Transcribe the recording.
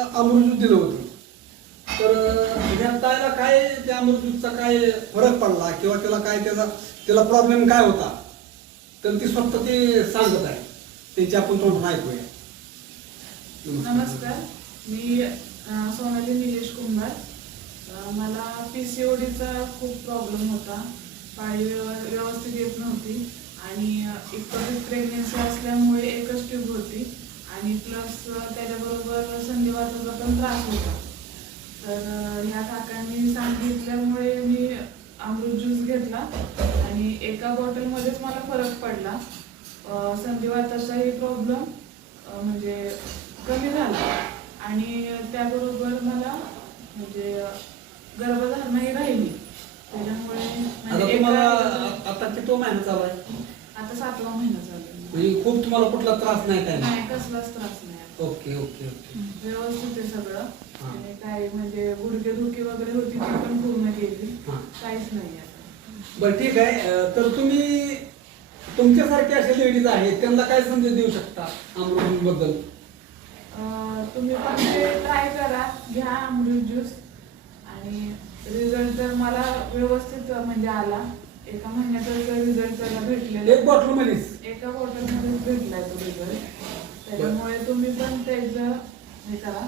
अमृत दिलं होतं. तर ह्या ताईला काय त्या अमृतचा काय फरक पडला किंवा त्याला काय त्याचा त्याला प्रॉब्लेम काय होता? तर ती स्वतः ते सांगत आहे. त्यांची आपण तोंडून ऐकूया. नमस्कार. मी सोनाली निलेश कुंभार. मला पी सी ओ डीचा खूप प्रॉब्लेम होता. पाळी व्यवस्थित येत नव्हती. आणि एक प्रेग्नेन्सी असल्यामुळे एकच ट्यूब होती आणि प्लस त्याच्याबरोबर संधिवाताचा पण त्रास होता. तर ह्या काकांनी सांगितल्यामुळे मी अमृत ज्यूस घेतला आणि एका बॉटलमध्येच मला फरक पडला. संधिवाताचाही प्रॉब्लेम म्हणजे कमी झाला. आणि त्याबरोबर मला म्हणजे गर्भधारणाही राहिली. त्याच्यामुळे आता म्हणजे आता किती महिना चालू आहे. म्हणजे खूप तुम्हाला कुठला त्रास नाही काय नाही नाही कसलाच त्रास नाही. Okay okay okay. व्यवस्थित आहे सगळं. हा. आणि काय म्हणजे गुडघे दुखी वगैरे होती ती पण पूर्ण गेली हा. काहीच नाही आता. बरं ठीक आहे. अं, तर तुम्ही तुमच्यासारखे असे लेडीज आहेत त्यांना काय संदेश देऊ शकता अमृत बद्दल अं, तुम्ही पण ते ट्राय करा घ्या अमृत ज्यूस आणि रिझल्ट जर मला व्यवस्थित म्हणजे आला एका महिन्याचा रिझल्ट त्याला भेटलेला एक बॉटल मध्येच एका बॉटलमध्येच भेटलाय तो रिझल्ट त्याच्यामुळे तुम्ही पण त्याचं हे करा.